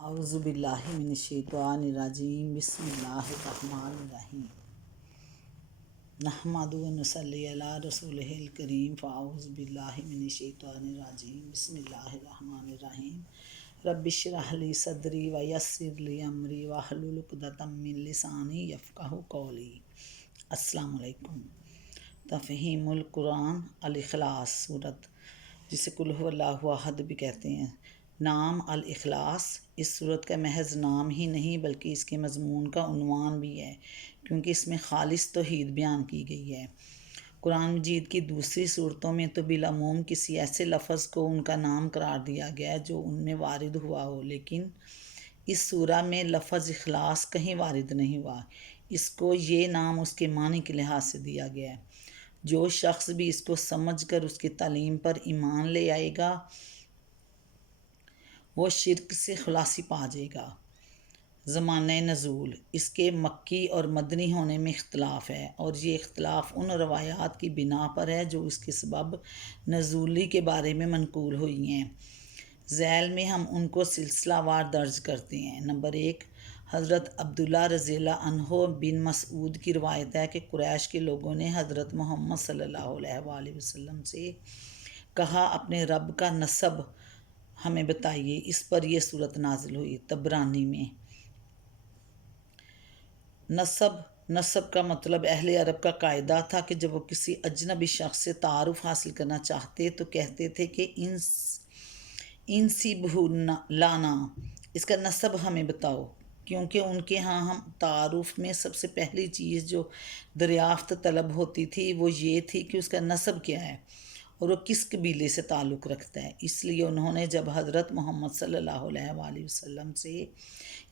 اعوذ باللہ من الشیطان الرجیم بسم اللہ الرحمن الرحیم نحمد و نصلی علی رسولہ الکریم فاعوذ باللہ من الشیطان الرجیم بسم اللہ الرحمن الرحیم رب اشرح لی صدری ویسر لی امری واحلل عقدۃ من لسانی یفقہوا قولی۔ السلام علیکم۔ تفہیم القرآن الاخلاص سورت، جسے قل ھو اللہ احد بھی کہتے ہیں۔ نام الاخلاص اس صورت کا محض نام ہی نہیں بلکہ اس کے مضمون کا عنوان بھی ہے، کیونکہ اس میں خالص توحید بیان کی گئی ہے۔ قرآن مجید کی دوسری صورتوں میں تو بالعموم کسی ایسے لفظ کو ان کا نام قرار دیا گیا ہے جو ان میں وارد ہوا ہو، لیکن اس سورہ میں لفظ اخلاص کہیں وارد نہیں ہوا۔ اس کو یہ نام اس کے معنی کے لحاظ سے دیا گیا ہے۔ جو شخص بھی اس کو سمجھ کر اس کی تعلیم پر ایمان لے آئے گا وہ شرک سے خلاصی پا جائے گا۔ زمانہ نزول اس کے مکی اور مدنی ہونے میں اختلاف ہے، اور یہ اختلاف ان روایات کی بنا پر ہے جو اس کے سبب نزولی کے بارے میں منقول ہوئی ہیں۔ ذیل میں ہم ان کو سلسلہ وار درج کرتے ہیں۔ نمبر 1، حضرت عبداللہ رضی اللہ عنہ بن مسعود کی روایت ہے کہ قریش کے لوگوں نے حضرت محمد صلی اللہ علیہ وآلہ وسلم سے کہا اپنے رب کا نسب ہمیں بتائیے۔ اس پر یہ صورت نازل ہوئی۔ طبرانی میں نسب کا مطلب اہل عرب کا قاعدہ تھا کہ جب وہ کسی اجنبی شخص سے تعارف حاصل کرنا چاہتے تو کہتے تھے کہ انسبہ لانا، اس کا نسب ہمیں بتاؤ، کیونکہ ان کے ہاں ہم تعارف میں سب سے پہلی چیز جو دریافت طلب ہوتی تھی وہ یہ تھی کہ اس کا نسب کیا ہے اور وہ کس قبیلے سے تعلق رکھتا ہے۔ اس لیے انہوں نے جب حضرت محمد صلی اللہ علیہ وآلہ وسلم سے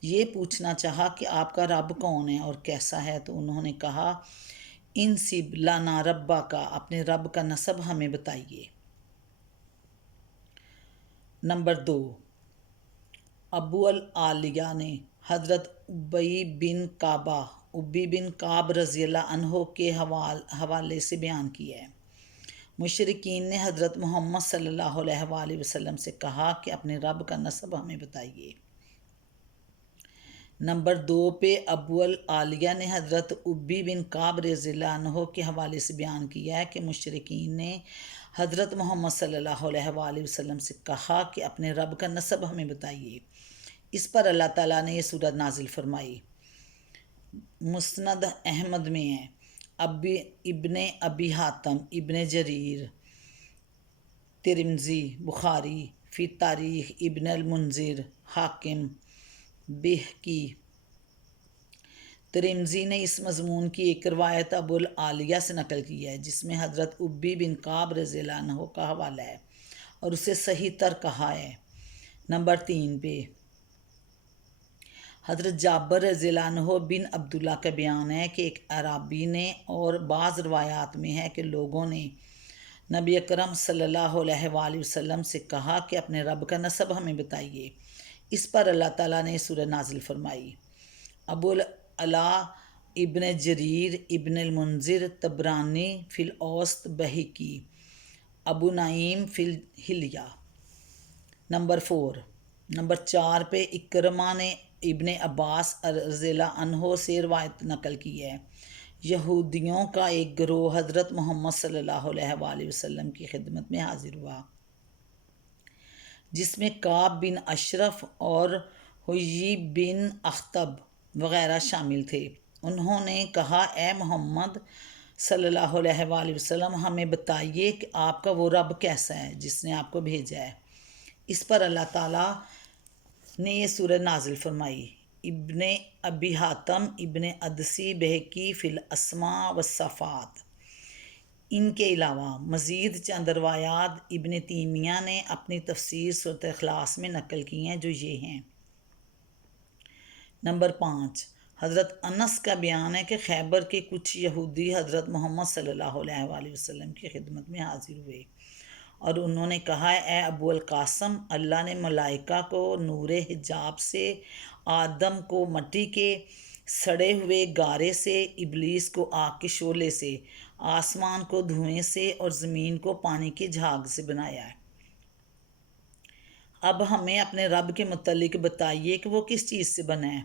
یہ پوچھنا چاہا کہ آپ کا رب کون ہے اور کیسا ہے تو انہوں نے کہا انسب لنا ربا کا، اپنے رب کا نسب ہمیں بتائیے۔ نمبر 2، ابو العالیہ نے حضرت ابی بن کعب رضی اللہ عنہ کے حوالے سے بیان کیا ہے۔ مشرکین نے حضرت محمد صلی اللہ علیہ وآلہ وسلم سے کہا کہ اپنے رب کا نسب ہمیں بتائیے۔ نمبر 2 پہ ابو العالیہ نے حضرت ابی بن کعب رضی اللہ عنہ کے حوالے سے بیان کیا ہے کہ مشرکین نے حضرت محمد صلی اللہ علیہ وآلہ وسلم سے کہا کہ اپنے رب کا نسب ہمیں بتائیے۔ اس پر اللہ تعالیٰ نے یہ سورت نازل فرمائی۔ مسند احمد میں ہے، ابن ابی حاتم، ابن جریر، ترمذی، بخاری فی تاریخ، ابن المنذر، حاکم، بہقی۔ ترمذی نے اس مضمون کی ایک روایت ابو العالیہ سے نقل کی ہے جس میں حضرت ابی بن کعب رضی اللہ عنہ کا حوالہ ہے اور اسے صحیح تر کہا ہے۔ نمبر 3 پہ حضرت جابر رضی اللہ عنہ بن عبداللہ کا بیان ہے کہ ایک اعرابی نے، اور بعض روایات میں ہے کہ لوگوں نے نبی اکرم صلی اللہ علیہ وآلہ وسلم سے کہا کہ اپنے رب کا نسب ہمیں بتائیے۔ اس پر اللہ تعالیٰ نے سورہ نازل فرمائی۔ ابو العلا، ابن جریر، ابن المنذر، طبرانی فی الاوسط، بہقی، ابو نعیم فی الحلیہ۔ نمبر 4 پہ اکرمہ نے ابن عباس رضی اللہ عنہ سے روایت نقل کی ہے۔ یہودیوں کا ایک گروہ حضرت محمد صلی اللہ علیہ وآلہ وسلم کی خدمت میں حاضر ہوا جس میں کعب بن اشرف اور حیی بن اخطب وغیرہ شامل تھے۔ انہوں نے کہا اے محمد صلی اللہ علیہ وآلہ وسلم، ہمیں بتائیے کہ آپ کا وہ رب کیسا ہے جس نے آپ کو بھیجا ہے۔ اس پر اللہ تعالیٰ نے یہ سورہ نازل فرمائی۔ ابن ابی حاتم، ابن عدسی، بہقی فی الاسماء والصفات۔ ان کے علاوہ مزید چند روایات ابن تیمیہ نے اپنی تفسیر سورۃ اخلاص میں نقل کی ہیں جو یہ ہیں۔ نمبر 5، حضرت انس کا بیان ہے کہ خیبر کے کچھ یہودی حضرت محمد صلی اللہ علیہ وآلہ وسلم کی خدمت میں حاضر ہوئے اور انہوں نے کہا اے ابو القاسم، اللہ نے ملائکہ کو نور حجاب سے، آدم کو مٹی کے سڑے ہوئے گارے سے، ابلیس کو آگ کے شعلے سے، آسمان کو دھوئیں سے اور زمین کو پانی کی جھاگ سے بنایا ہے۔ اب ہمیں اپنے رب کے متعلق بتائیے کہ وہ کس چیز سے بنا ہے۔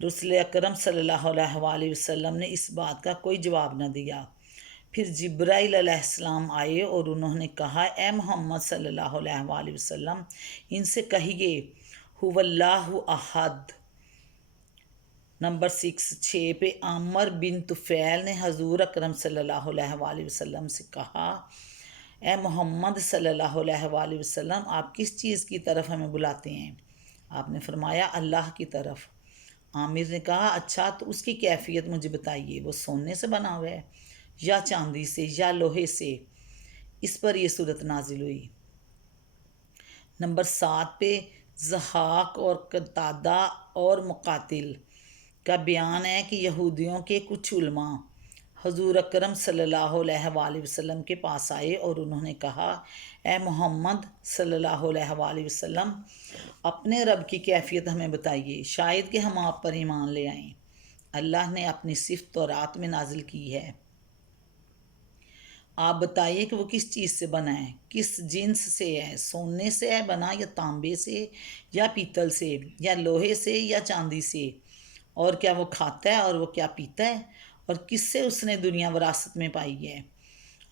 رسول اکرم صلی اللہ علیہ وآلہ وسلم نے اس بات کا کوئی جواب نہ دیا۔ پھر جبرائیل علیہ السلام آئے اور انہوں نے کہا، اے محمد صلی اللہ علیہ وآلہ وسلم، ان سے کہیے هو اللہ احد۔ نمبر 6 پہ عامر بن طفیل نے حضور اکرم صلی اللہ علیہ وآلہ وسلم سے کہا، اے محمد صلی اللہ علیہ وآلہ وسلم، آپ کس چیز کی طرف ہمیں بلاتے ہیں؟ آپ نے فرمایا، اللہ کی طرف۔ عامر نے کہا، اچھا تو اس کی کیفیت مجھے بتائیے، وہ سونے سے بنا ہوا ہے یا چاندی سے یا لوہے سے؟ اس پر یہ صورت نازل ہوئی۔ نمبر 7 پہ ضحاک اور قتادہ اور مقاتل کا بیان ہے کہ یہودیوں کے کچھ علماء حضور اکرم صلی اللہ علیہ وآلہ وسلم کے پاس آئے اور انہوں نے کہا، اے محمد صلی اللہ علیہ وآلہ وسلم، اپنے رب کی کیفیت ہمیں بتائیے، شاید کہ ہم آپ پر ایمان لے آئیں۔ اللہ نے اپنی صفت تورات میں نازل کی ہے۔ آپ بتائیے کہ وہ کس چیز سے بنا ہے، کس جنس سے ہے، سونے سے ہے بنا یا تانبے سے یا پیتل سے یا لوہے سے یا چاندی سے، اور کیا وہ کھاتا ہے اور وہ کیا پیتا ہے، اور کس سے اس نے دنیا وراثت میں پائی ہے،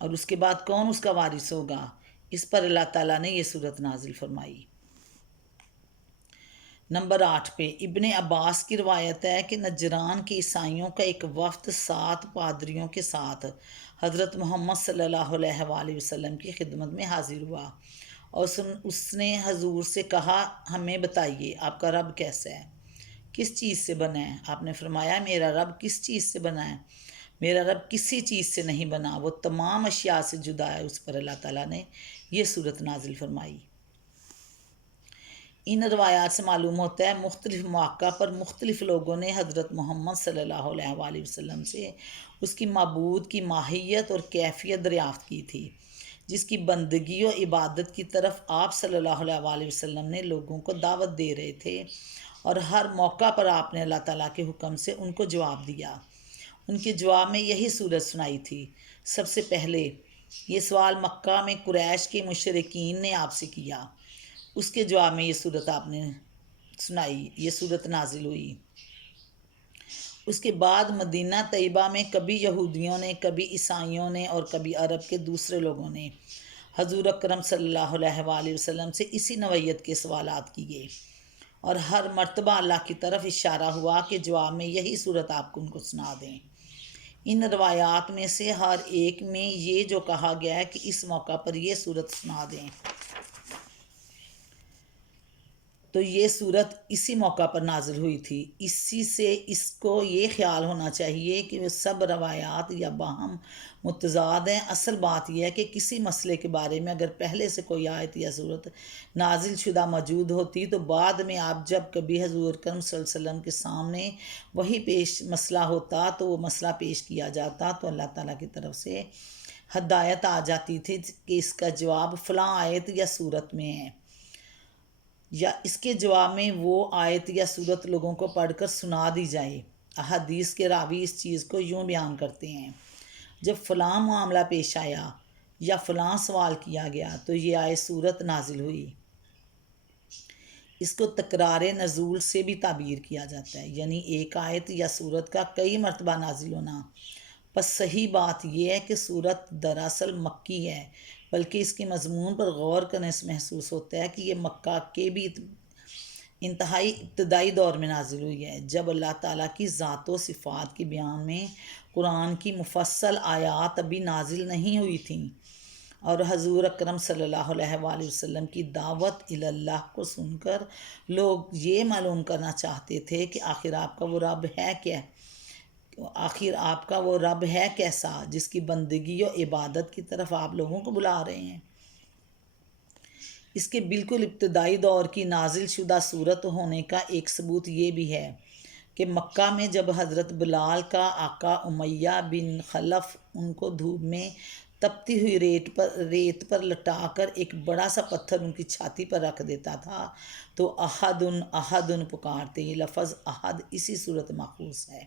اور اس کے بعد کون اس کا وارث ہوگا؟ اس پر اللہ تعالیٰ نے یہ صورت نازل فرمائی۔ نمبر 8 پہ ابن عباس کی روایت ہے کہ نجران کے عیسائیوں کا ایک وفد 7 پادریوں کے ساتھ حضرت محمد صلی اللہ علیہ وآلہ وسلم کی خدمت میں حاضر ہوا، اور اس نے حضور سے کہا، ہمیں بتائیے آپ کا رب کیسا ہے، کس چیز سے بنا ہے؟ آپ نے فرمایا، میرا رب کس چیز سے بنا ہے؟ میرا رب کسی چیز سے نہیں بنا، وہ تمام اشیاء سے جدا ہے۔ اس پر اللہ تعالیٰ نے یہ صورت نازل فرمائی۔ ان روایات سے معلوم ہوتا ہے مختلف مواقع پر مختلف لوگوں نے حضرت محمد صلی اللہ علیہ وآلہ وسلم سے اس کی معبود کی ماہیت اور کیفیت دریافت کی تھی، جس کی بندگی و عبادت کی طرف آپ صلی اللہ علیہ وآلہ وسلم نے لوگوں کو دعوت دے رہے تھے، اور ہر موقع پر آپ نے اللہ تعالیٰ کے حکم سے ان کو جواب دیا۔ ان کے جواب میں یہی صورت سنائی تھی۔ سب سے پہلے یہ سوال مکہ میں قریش کے مشرکین نے آپ سے کیا، اس کے جواب میں یہ صورت آپ نے سنائی، یہ صورت نازل ہوئی۔ اس کے بعد مدینہ طیبہ میں کبھی یہودیوں نے، کبھی عیسائیوں نے، اور کبھی عرب کے دوسرے لوگوں نے حضور اکرم صلی اللہ علیہ وآلہ وسلم سے اسی نوعیت کے سوالات کیے، اور ہر مرتبہ اللہ کی طرف اشارہ ہوا کہ جواب میں یہی صورت آپ کو ان کو سنا دیں۔ ان روایات میں سے ہر ایک میں یہ جو کہا گیا ہے کہ اس موقع پر یہ صورت سنا دیں، تو یہ صورت اسی موقع پر نازل ہوئی تھی۔ اسی سے اس کو یہ خیال ہونا چاہیے کہ وہ سب روایات یا باہم متضاد ہیں۔ اصل بات یہ ہے کہ کسی مسئلے کے بارے میں اگر پہلے سے کوئی آیت یا صورت نازل شدہ موجود ہوتی تو بعد میں آپ جب کبھی حضور اکرم صلی اللہ علیہ وسلم کے سامنے وہی مسئلہ ہوتا تو وہ مسئلہ پیش کیا جاتا تو اللہ تعالیٰ کی طرف سے ہدایت آ جاتی تھی کہ اس کا جواب فلاں آیت یا صورت میں ہے، یا اس کے جواب میں وہ آیت یا صورت لوگوں کو پڑھ کر سنا دی جائے۔ احادیث کے راوی اس چیز کو یوں بیان کرتے ہیں، جب فلاں معاملہ پیش آیا یا فلاں سوال کیا گیا تو یہ آیت صورت نازل ہوئی۔ اس کو تکرار نزول سے بھی تعبیر کیا جاتا ہے، یعنی ایک آیت یا صورت کا کئی مرتبہ نازل ہونا۔ پس صحیح بات یہ ہے کہ صورت دراصل مکی ہے، بلکہ اس کے مضمون پر غور کرنے سے محسوس ہوتا ہے کہ یہ مکہ کے بھی انتہائی ابتدائی دور میں نازل ہوئی ہے، جب اللہ تعالیٰ کی ذات و صفات کے بیان میں قرآن کی مفصل آیات ابھی نازل نہیں ہوئی تھیں، اور حضور اکرم صلی اللہ علیہ وآلہ وسلم کی دعوت اللہ کو سن کر لوگ یہ معلوم کرنا چاہتے تھے کہ آخر آپ کا وہ رب ہے کیا، آخر آپ کا وہ رب ہے کیسا جس کی بندگی و عبادت کی طرف آپ لوگوں کو بلا رہے ہیں۔ اس کے بالکل ابتدائی دور کی نازل شدہ صورت ہونے کا ایک ثبوت یہ بھی ہے کہ مکہ میں جب حضرت بلال کا آقا امیہ بن خلف ان کو دھوپ میں تپتی ہوئی ریت پر لٹا کر ایک بڑا سا پتھر ان کی چھاتی پر رکھ دیتا تھا تو احدن احدن پکارتے، یہ لفظ احد اسی صورت ماخوذ ہے،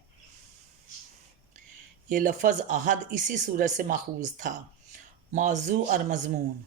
یہ لفظ احد اسی صورت سے ماخوذ تھا۔ موضوع اور مضمون۔